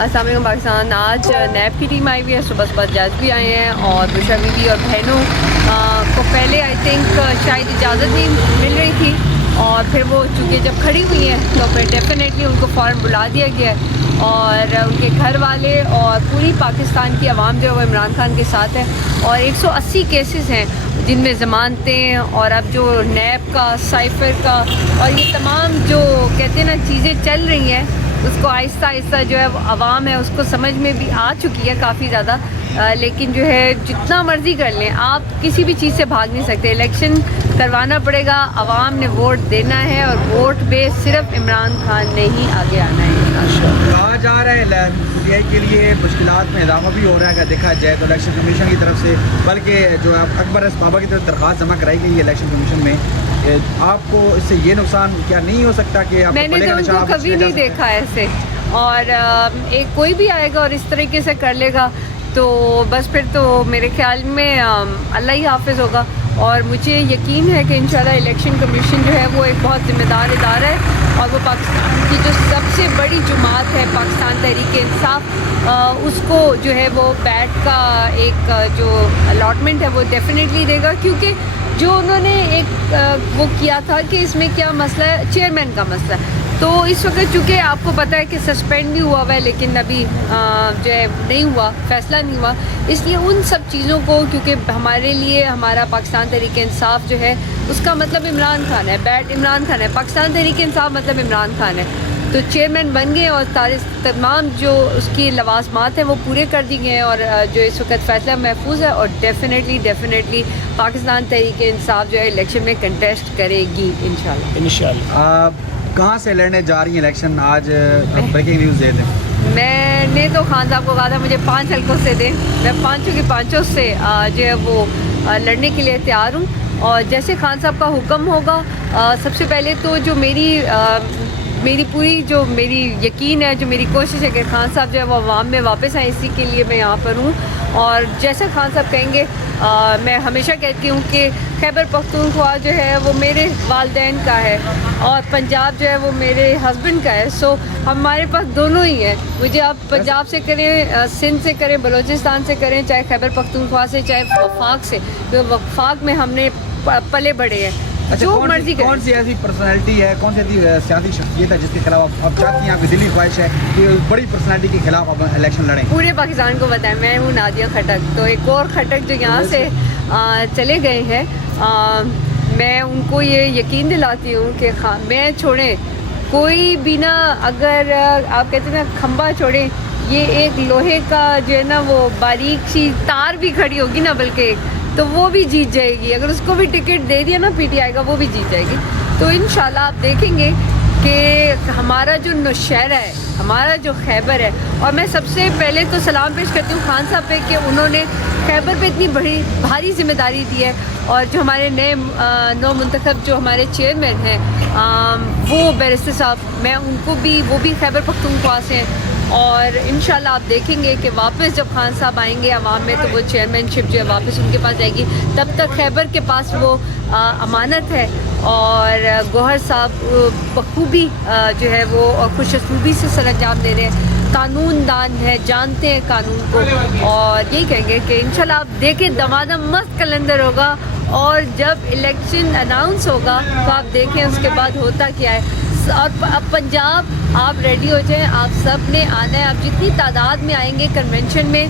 अस्सलाम वालेकुम पाकिस्तान। आज नैब की टीम आई हुई है, सुबह सुबह जज भी आए हैं और बुशरा बीबी और बहनों को पहले आई थिंक शायद इजाज़त नहीं मिल रही थी और फिर वो चूँकि जब खड़ी हुई हैं तो फिर डेफिनेटली उनको फ़ौरन बुला दिया गया है और उनके घर वाले और पूरी पाकिस्तान की आवाम जो है वो इमरान खान के साथ है और 180 केसेस हैं जिनमें ज़मानतें और अब जो नैब का साइफर का और ये तमाम जो कहते हैं ना चीज़ें चल रही हैं उसको आहिस्ता आहिस्ता जो है वो आवाम है उसको समझ में भी आ चुकी है काफ़ी ज़्यादा। लेकिन जो है जितना मर्ज़ी कर लें आप किसी भी चीज़ से भाग नहीं सकते। इलेक्शन करवाना पड़ेगा, आवाम ने वोट देना है और वोट पे सिर्फ इमरान खान ने ही आगे आना है। कहा जा रहा है पीटीआई के लिए मुश्किलात में इजाफा भी हो रहा है अगर देखा जाए तो इलेक्शन कमीशन की तरफ से, बल्कि जो है अकबर बाबा की तरफ दरख्वास्त जमा कराई गई है इलेक्शन कमीशन में। आपको इससे ये नुकसान क्या नहीं हो सकता कि मैंने तो उनको कभी नहीं देखा ऐसे और एक कोई भी आएगा और इस तरीके से कर लेगा तो बस फिर तो मेरे ख्याल में अल्लाह ही हाफिज़ होगा। और मुझे यकीन है कि इंशाल्लाह इलेक्शन कमीशन जो है वो एक बहुत ज़िम्मेदार इदारा है और वो पाकिस्तान की जो सबसे बड़ी जमात है पाकिस्तान तहरीक इंसाफ उसको जो है वो बैट का एक जो अलॉटमेंट है वो डेफिनेटली देगा, क्योंकि जो उन्होंने एक वो किया था कि इसमें क्या मसला है, चेयरमैन का मसला है। तो इस वक्त चूँकि आपको पता है कि सस्पेंड भी हुआ है लेकिन अभी जो है नहीं हुआ, फैसला नहीं हुआ, इसलिए उन सब चीज़ों को क्योंकि हमारे लिए हमारा पाकिस्तान तहरीक इंसाफ जो है उसका मतलब इमरान खान है, बैट इमरान खान है, पाकिस्तान तहरीक इंसाफ मतलब इमरान खान है। तो चेयरमैन बन गए और तमाम जो उसकी लवाजमात हैं वो पूरे कर दी गए हैं और जो इस वक्त फ़ैसला महफूज है और डेफिनेटली पाकिस्तान तहरीक इंसाफ जो है इलेक्शन में कंटेस्ट करेगी इंशाल्लाह। कहाँ से लड़ने जा रही हैं इलेक्शन? आज ब्रेकिंग न्यूज़ दे दें। मैंने तो खान साहब को कहा था मुझे 5 हल्कों से दें, मैं पाँचों से जो है वो लड़ने के लिए तैयार हूँ और जैसे खान साहब का हुक्म होगा सबसे पहले तो जो मेरी पूरी जो मेरी यकीन है, जो मेरी कोशिश है कि खान साहब जो है वो अवाम में वापस आए, इसी के लिए मैं यहाँ पर हूँ। और जैसे खान साहब कहेंगे मैं हमेशा कहती हूँ कि खैबर पख्तूनख्वा जो है वो मेरे वालिदैन का है और पंजाब जो है वो मेरे हस्बैंड का है। सो हमारे पास दोनों ही हैं, मुझे आप पंजाब से करें, सिंध से करें, बलूचिस्तान से करें, चाहे खैबर पख्तूनख्वा से, चाहे वफाक से, तो वफाक में हमने पले बड़े हैं। अच्छा, जो मर्जी कौन सी ऐसी पर्सनैलिटी है, कौन सी ऐसी सियासी शख्सियत है जिसके खिलाफ आप चाहती हैं, आपकी दिली ख्वाहिश है कि बड़ी पर्सनैलिटी के खिलाफ आप इलेक्शन लड़ें? पूरे पाकिस्तान को बताएं, मैं हूँ नादिया खटक। तो एक और खटक जो यहाँ से चले गए हैं, मैं उनको ये यकीन दिलाती हूँ कि मैं छोड़ें कोई भी ना, अगर आप कहते हैं ना खंबा छोड़ें, ये एक लोहे का जो है ना वो बारीक सी तार भी खड़ी होगी ना बल्कि तो वो भी जीत जाएगी। अगर उसको भी टिकट दे दिया ना पीटीआई का, वो भी जीत जाएगी। तो इंशाल्लाह आप देखेंगे कि हमारा जो नौशहरा है, हमारा जो खैबर है, और मैं सबसे पहले तो सलाम पेश करती हूँ खान साहब पे कि उन्होंने खैबर पे इतनी बड़ी भारी जिम्मेदारी दी है और जो हमारे नए नौ मुंतखब जो हमारे चेयरमैन हैं वो बैरिस्टर साहब, मैं उनको भी, वो भी खैबर पख्तूनख्वा से हैं और इंशाल्लाह आप देखेंगे कि वापस जब खान साहब आएंगे अवाम में तो वो चेयरमैनशिप जो है वापस उनके पास जाएगी। तब तक खैबर के पास वो अमानत है और गौहर साहब बखूबी जो है वो और खुश असलूबी से सरअंजाम दे रहे हैं, कानून दान है, जानते हैं कानून को और यही कहेंगे कि इंशाल्लाह आप देखें दमादम मस्त कैलेंडर होगा और जब इलेक्शन अनाउंस होगा तो आप देखें उसके बाद होता क्या है। और अब पंजाब आप रेडी हो जाएं, आप सब ने आना है, आप जितनी तादाद में आएंगे कन्वेंशन में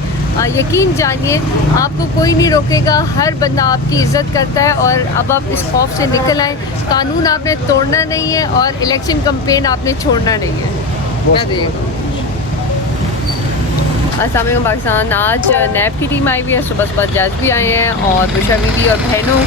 यकीन जानिए आपको कोई नहीं रोकेगा, हर बंदा आपकी इज़्ज़त करता है और अब आप इस खौफ से निकल आएँ। कानून आपने तोड़ना नहीं है और इलेक्शन कैंपेन आपने छोड़ना नहीं है। अस्सलाम वालेकुम पाकिस्तान। आज नैब की टीम आई हुई है, सुबह सुबह जज भी आए हैं और बुशरा बीबी और बहनों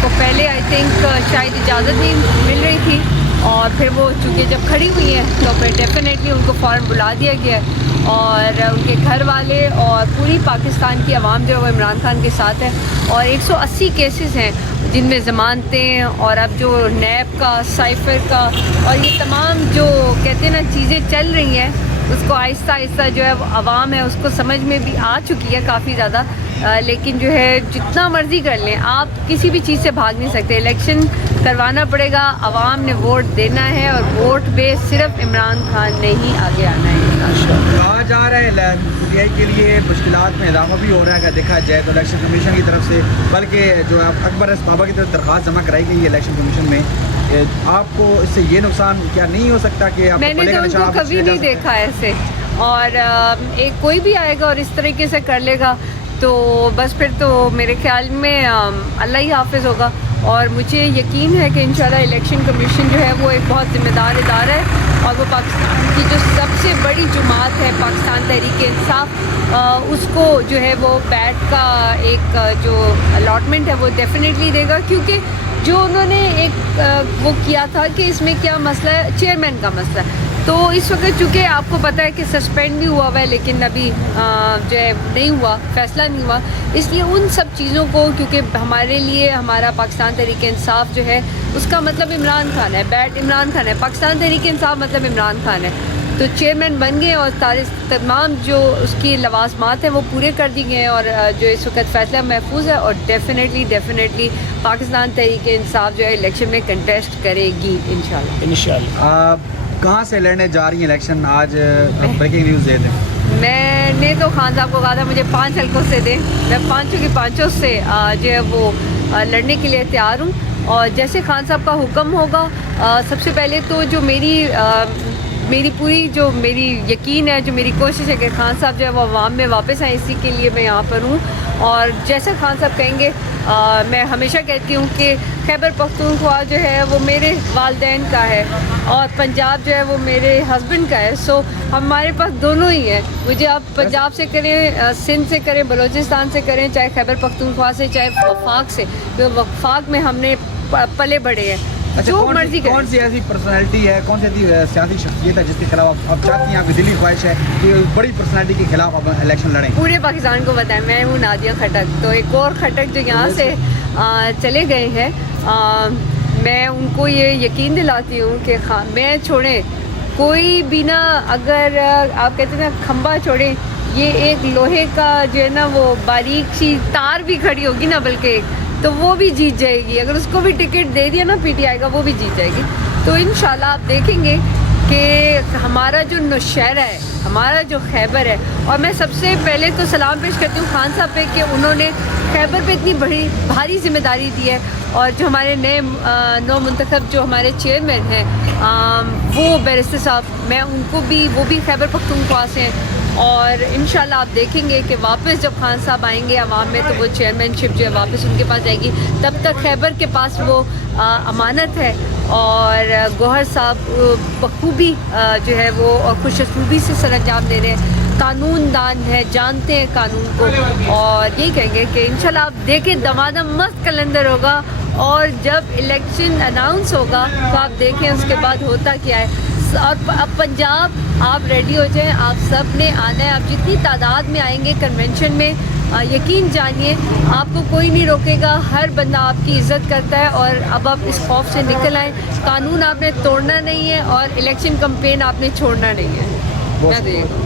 को पहले आई थिंक शायद इजाज़त नहीं मिल रही थी और फिर वो चूँकि जब खड़ी हुई हैं तो फिर डेफिनेटली उनको फ़ौरन बुला दिया गया है और उनके घर वाले और पूरी पाकिस्तान की आवाम जो है वो इमरान खान के साथ है और 180 केसेस हैं जिनमें ज़मानतें और अब जो नैब का साइफर का और ये तमाम जो कहते हैं ना चीज़ें चल रही हैं उसको आहिस्ता आहिस्ता जो है आवाम है उसको समझ में भी आ चुकी है काफ़ी ज़्यादा। लेकिन जो है जितना मर्ज़ी कर लें आप किसी भी चीज़ से भाग नहीं सकते। इलेक्शन करवाना पड़ेगा, आवाम ने वोट देना है और वोट पे सिर्फ इमरान खान ने ही आगे आना है। रहा है PTI के लिए मुश्किलात में इजाफा भी हो रहा है अगर देखा जाए तो इलेक्शन कमीशन की तरफ से, बल्कि जो है अकबर बाबा की तरफ दरख्वास्त जमा कराई गई है इलेक्शन कमीशन में। आपको इससे ये नुकसान क्या नहीं हो सकता कि आप मैंने तो उनको कभी नहीं देखा ऐसे, और एक कोई भी आएगा और इस तरीके से कर लेगा तो बस फिर तो मेरे ख्याल में अल्लाह ही हाफिज़ होगा। और मुझे यकीन है कि इंशाल्लाह इलेक्शन कमीशन जो है वो एक बहुत ज़िम्मेदार इदारा है, और वो पाकिस्तान की जो सबसे बड़ी जमात है पाकिस्तान तहरीक इंसाफ, उसको जो है वो बैट का एक जो अलॉटमेंट है वो डेफिनेटली देगा, क्योंकि जो उन्होंने एक वो किया था कि इसमें क्या मसला है, चेयरमैन का मसला है। तो इस वक्त चूँकि आपको पता है कि सस्पेंड भी हुआ है लेकिन अभी जो है नहीं हुआ, फैसला नहीं हुआ, इसलिए उन सब चीज़ों को, क्योंकि हमारे लिए हमारा पाकिस्तान तहरीक इंसाफ जो है उसका मतलब इमरान खान है, बैट इमरान खान है, पाकिस्तान तहरीक इंसाफ मतलब इमरान खान है। तो चेयरमैन बन गए और तमाम जो उसकी लवाजमात हैं वो पूरे कर दी गए हैं, और जो इस वक्त फैसला महफूज है, और डेफिनेटली पाकिस्तान तहरीक इंसाफ जो है इलेक्शन में कंटेस्ट करेगी इंशाल्लाह। कहाँ से लड़ने जा रही हैं इलेक्शन, आज ब्रेकिंग न्यूज़ दे दें। मैंने तो खान साहब को कहा था मुझे 5 हल्कों से दें, मैं पाँचों की पाँचों से जो है वो लड़ने के लिए तैयार हूँ। और जैसे खान साहब का हुक्म होगा, सबसे पहले तो जो मेरी पूरी जो मेरी यकीन है, जो मेरी कोशिश है कि खान साहब जो है वो अवाम में वापस आए, इसी के लिए मैं यहाँ पर हूँ। और जैसे खान साहब कहेंगे, मैं हमेशा कहती हूँ कि खैबर पख्तूनख्वा जो है वो मेरे वालिदैन का है और पंजाब जो है वो मेरे हस्बैंड का है। सो हमारे पास दोनों ही है, मुझे आप पंजाब से करें, सिंध से करें, बलूचिस्तान से करें, चाहे खैबर पख्तूनख्वा से, चाहे वफाक से, तो वफाक में हमने पले बड़े हैं। अच्छा, जो मर्जी कौन सी ऐसी पर्सनैलिटी है, कौन सी ऐसी सियासी शख्सियत है जिसके खिलाफ आप चाहती हैं, आपकी दिली ख्वाहिश है कि बड़ी पर्सनैलिटी के खिलाफ आप इलेक्शन लड़ें? पूरे पाकिस्तान को बताएं, मैं हूँ नादिया खटक। तो एक और खटक जो यहाँ से चले गए हैं, मैं उनको ये यकीन दिलाती हूँ कि मैं छोड़ें कोई भी ना, अगर आप कहते हैं ना खंबा छोड़ें, ये एक लोहे का जो है ना वो बारीक सी तार भी खड़ी होगी ना, बल्कि तो वो भी जीत जाएगी। अगर उसको भी टिकट दे दिया ना PTI का, वो भी जीत जाएगी। तो इंशाल्लाह आप देखेंगे कि हमारा जो नौशहरा है, हमारा जो खैबर है, और मैं सबसे पहले तो सलाम पेश करती हूँ खान साहब पे कि उन्होंने खैबर पे इतनी बड़ी भारी जिम्मेदारी दी है। और जो हमारे नए नौ मुंतखब जो हमारे चेयरमैन हैं, वो बैरिस्टर साहब, मैं उनको भी, वो भी खैबर पख्तूनख्वा से हैं। और इंशाल्लाह आप देखेंगे कि वापस जब खान साहब आएंगे अवाम में, तो वो चेयरमैनशिप जो है वापस उनके पास जाएगी। तब तक खैबर के पास वो अमानत है, और गौहर साहब बखूबी जो है वो और खुशअस्लूबी से सरअंजाम दे रहे हैं, कानून दान है, जानते हैं कानून को। और यही कहेंगे कि इंशाल्लाह आप देखें दमादम मस्त कैलेंडर होगा, और जब इलेक्शन अनाउंस होगा तो आप देखें उसके बाद होता क्या है। और अब पंजाब आप रेडी हो जाएं, आप सब ने आना है, आप जितनी तादाद में आएंगे कन्वेंशन में, यकीन जानिए आपको कोई नहीं रोकेगा, हर बंदा आपकी इज़्ज़त करता है। और अब आप इस खौफ से निकल आएँ, कानून आपने तोड़ना नहीं है और इलेक्शन कैंपेन आपने छोड़ना नहीं है।